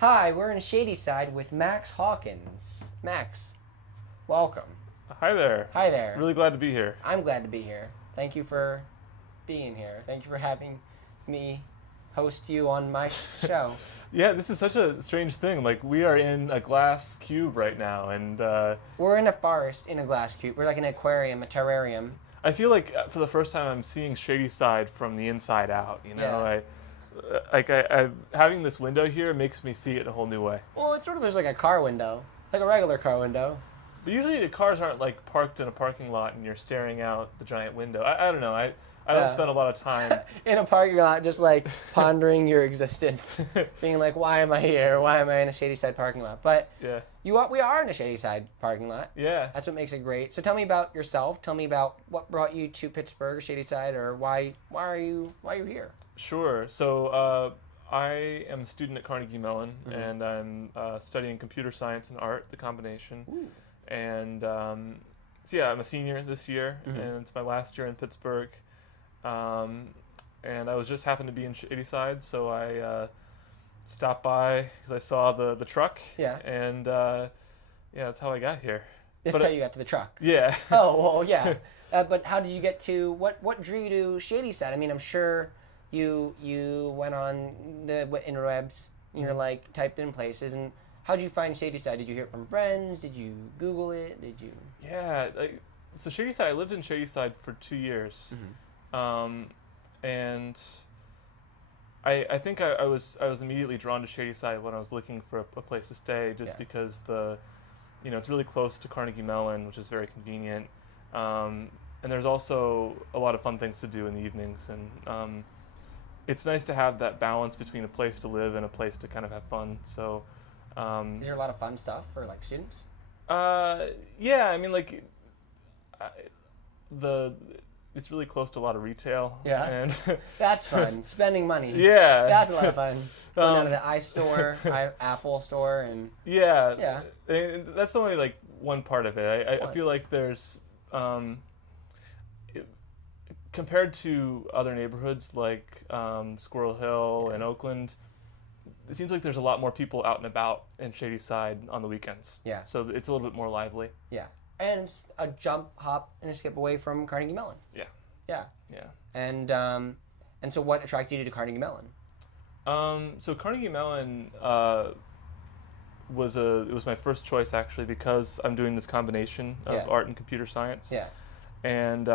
Hi, we're in Shadyside with Max Hawkins. Max, welcome. Hi there. Hi there. Really glad to be here. I'm glad to be here. Thank you for being here. Thank you for having me host you on my show. Yeah, this is such a strange thing. Like, we are in a glass cube right now, and We're in a forest in a glass cube. We're like an aquarium, a terrarium. I feel like for the first time I'm seeing Shadyside from the inside out. You know, Yeah. having this window here makes me see it in a whole new way. Well, it's sort of just like a car window, like a regular car window. But usually the cars aren't like parked in a parking lot and you're staring out the giant window. I don't know. I don't spend a lot of time in a parking lot, just like pondering your existence, being like, "Why am I here? Why am I in a Shadyside parking lot?" But yeah. we are in a Shadyside parking lot. Yeah. That's what makes it great. So tell me about yourself. Tell me about what brought you to Pittsburgh or Shadyside, or why are you here? Sure. So I am a student at Carnegie Mellon, Mm-hmm. and I'm studying computer science and art, the combination. Ooh. And so yeah, I'm a senior this year, Mm-hmm. and it's my last year in Pittsburgh. And I was just happened to be in Shadyside, so I stopped by because I saw the truck. Yeah. And yeah, that's how I got here. That's how you got to the truck. Yeah. Oh well, yeah. But how did you get to what drew you to Shadyside? I mean, I'm sure you went on the interwebs. You're like typed in places, and how did you find Shadyside? Did you hear it from friends? Did you Google it? Did you? Yeah. So Shadyside, I lived in Shadyside for 2 years. Mm-hmm. And I think I was immediately drawn to Shadyside when I was looking for a place to stay, just because it's really close to Carnegie Mellon, which is very convenient, and there's also a lot of fun things to do in the evenings, and it's nice to have that balance between a place to live and a place to kind of have fun. So, is there a lot of fun stuff for like students? yeah, I mean, like it's really close to a lot of retail. Yeah. And That's fun. Spending money. Yeah. That's a lot of fun. Going down to the iStore, Apple store, and yeah. And that's only like one part of it. I feel like there's compared to other neighborhoods like Squirrel Hill and Oakland, it seems like there's a lot more people out and about in Shadyside on the weekends. Yeah. So it's a little bit more lively. Yeah. And it's a jump, hop, and a skip away from Carnegie Mellon. Yeah. Yeah. Yeah. And so what attracted you to Carnegie Mellon? So Carnegie Mellon was my first choice, actually, because I'm doing this combination of art and computer science. Yeah. And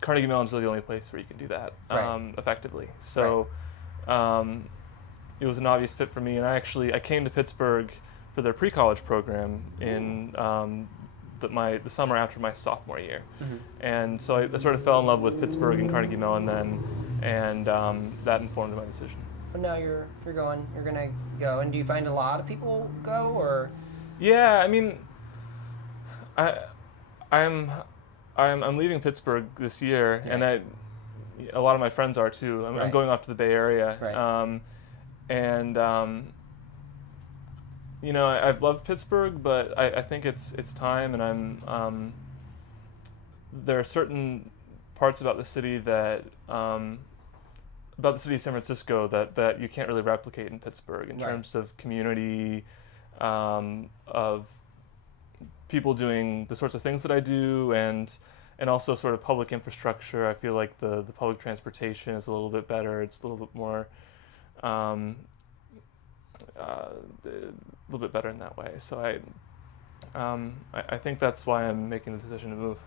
Carnegie Mellon's really the only place where you can do that effectively. So it was an obvious fit for me, and I came to Pittsburgh for their pre-college program in the summer after my sophomore year. Mm-hmm. And so I sort of fell in love with Pittsburgh and Carnegie Mellon then, and that informed my decision. But now you're gonna go, and do you find a lot of people go, or? Yeah, I mean, I'm leaving Pittsburgh this year, and a lot of my friends are too. I'm going off to the Bay Area, I've loved Pittsburgh, but I think it's time, and there are certain parts about the city about the city of San Francisco that you can't really replicate in Pittsburgh in terms of community, of people doing the sorts of things that I do, and also sort of public infrastructure. I feel like the public transportation is a little bit better. It's a little bit more a little bit better in that way. So I think that's why I'm making the decision to move.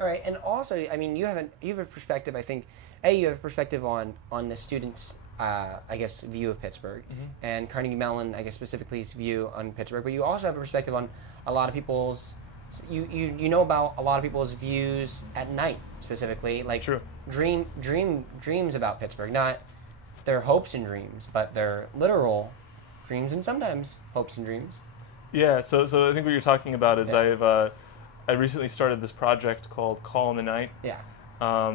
All right, and also, I mean, you have a perspective. I think you have a perspective on the students' view of Pittsburgh, mm-hmm. and Carnegie Mellon, I guess specifically's view on Pittsburgh. But you also have a perspective on a lot of people's. You know about a lot of people's views at night, specifically, like True. dreams about Pittsburgh, not their hopes and dreams, but their literal dreams and sometimes hopes and dreams. Yeah, so I think what you're talking about is I recently started this project called Call in the Night. Yeah.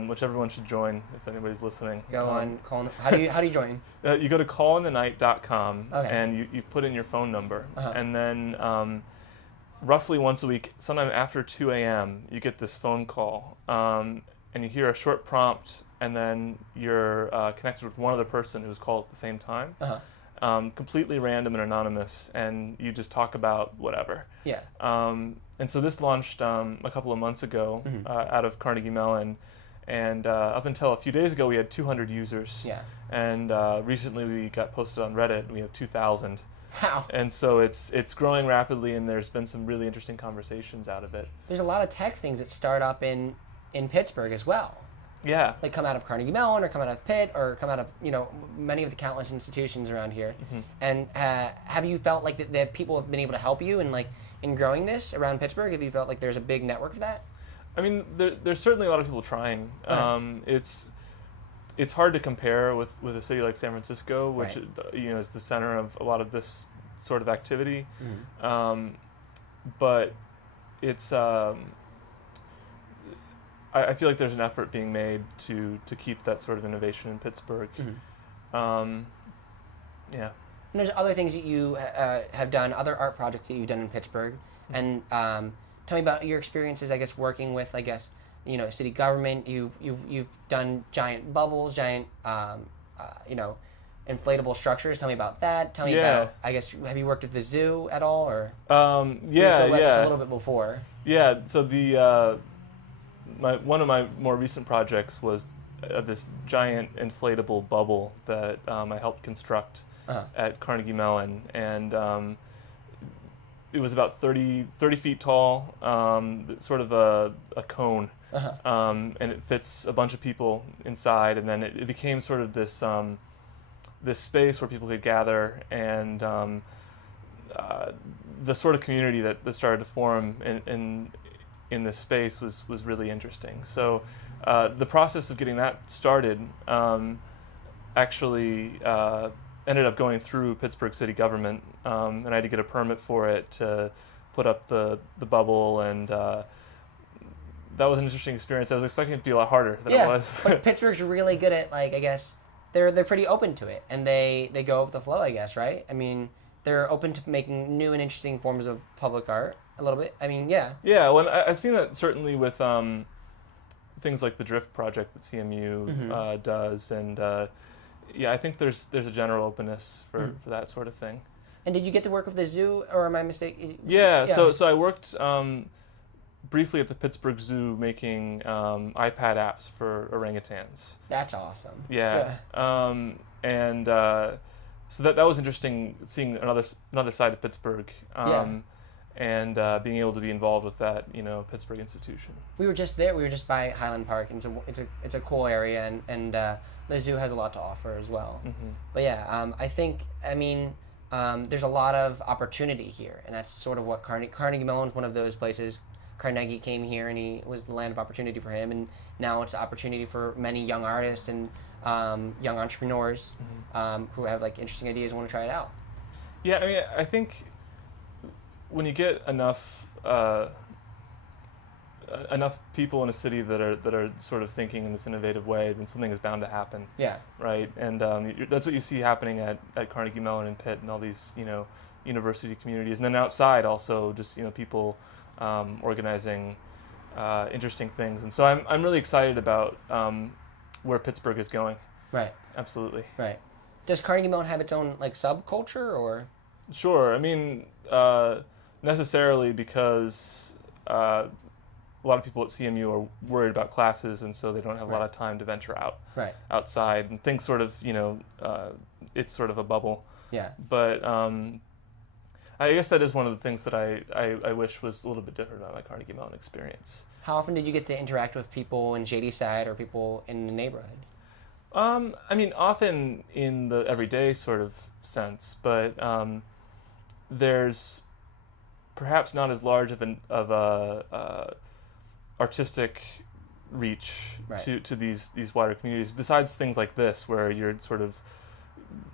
Which everyone should join if anybody's listening. Go on, call. How do you join? You go to callinthenight.com okay. and you put in your phone number, uh-huh. and then roughly once a week, sometime after 2 a.m., you get this phone call, and you hear a short prompt, and then you're connected with one other person who's called at the same time. Uh-huh. completely random and anonymous, and you just talk about whatever. Yeah. And so this launched a couple of months ago out of Carnegie Mellon, and up until a few days ago we had 200 users. Yeah. And recently we got posted on Reddit, and we have 2,000. Wow. And so it's growing rapidly, and there's been some really interesting conversations out of it. There's a lot of tech things that start up in Pittsburgh as well. Yeah. Like come out of Carnegie Mellon, or come out of Pitt, or come out of, many of the countless institutions around here. And have you felt like that people have been able to help you in growing this around Pittsburgh? Have you felt like there's a big network for that? I mean, there's certainly a lot of people trying. It's hard to compare with a city like San Francisco, which is the center of a lot of this sort of activity. But it's I feel like there's an effort being made to keep that sort of innovation in Pittsburgh. Yeah. And there's other things that you have done, other art projects that you've done in Pittsburgh, and tell me about your experiences, I guess, working with, city government. You've done giant bubbles, giant, inflatable structures. Tell me about that. Tell me about, I guess, have you worked at the zoo at all, or? We spoke about this a little bit before. Yeah. So one of my more recent projects was this giant inflatable bubble that I helped construct at Carnegie Mellon, and it was about 30 feet tall, sort of a cone, and it fits a bunch of people inside, and then it became sort of this space where people could gather, and the sort of community that started to form in this space was really interesting. So the process of getting that started actually ended up going through Pittsburgh city government, and I had to get a permit for it to put up the bubble, and that was an interesting experience. I was expecting it to be a lot harder than it was. But Pittsburgh's really good at, I guess, they're pretty open to it, and they go with the flow, I guess, right? I mean, they're open to making new and interesting forms of public art a little bit. I mean, yeah. Yeah, well, I've seen that certainly with things like the Drift project that CMU does, and I think there's a general openness for that sort of thing. And did you get to work with the zoo, or am I mistaken? Yeah. So I worked briefly at the Pittsburgh Zoo making iPad apps for orangutans. That's awesome. Yeah. And so that was interesting, seeing another side of Pittsburgh. And being able to be involved with that, Pittsburgh institution. We were just there. We were just by Highland Park, and it's a cool area, and the zoo has a lot to offer as well. But yeah, I think, there's a lot of opportunity here, and that's sort of what Carnegie Mellon's one of those places. Carnegie came here, and he was the land of opportunity for him, and now it's an opportunity for many young artists and young entrepreneurs who have interesting ideas and want to try it out. Yeah, I think when you get enough people in a city that are sort of thinking in this innovative way, then something is bound to happen. Yeah. Right. And that's what you see happening at Carnegie Mellon and Pitt and all these university communities, and then outside also just people organizing interesting things. And so I'm really excited about where Pittsburgh is going. Right. Absolutely. Right. Does Carnegie Mellon have its own subculture, or? Sure. Necessarily, because a lot of people at CMU are worried about classes, and so they don't have a lot of time to venture outside, and things sort of, it's sort of a bubble. Yeah. But I guess that is one of the things that I wish was a little bit different about my Carnegie Mellon experience. How often did you get to interact with people in Shadyside or people in the neighborhood? Often in the everyday sort of sense, but there's perhaps not as large of a artistic reach to these wider communities, besides things like this, where you're sort of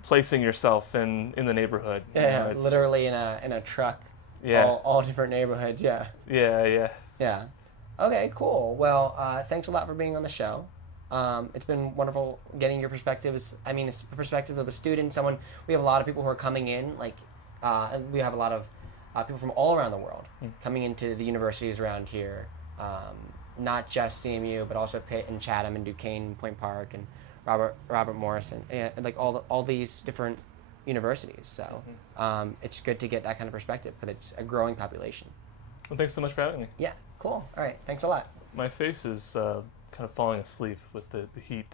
placing yourself in the neighborhood. Yeah, literally in a truck. Yeah. All different neighborhoods. Yeah. Yeah. Okay, cool. Well, thanks a lot for being on the show. It's been wonderful getting your perspectives. It's the perspective of a student, we have a lot of people who are coming in, we have a lot of people from all around the world coming into the universities around here, not just CMU, but also Pitt and Chatham and Duquesne and Point Park and Robert Morris and all these different universities. So it's good to get that kind of perspective because it's a growing population. Well, thanks so much for having me. Yeah, cool. All right, thanks a lot. My face is kind of falling asleep with the heat.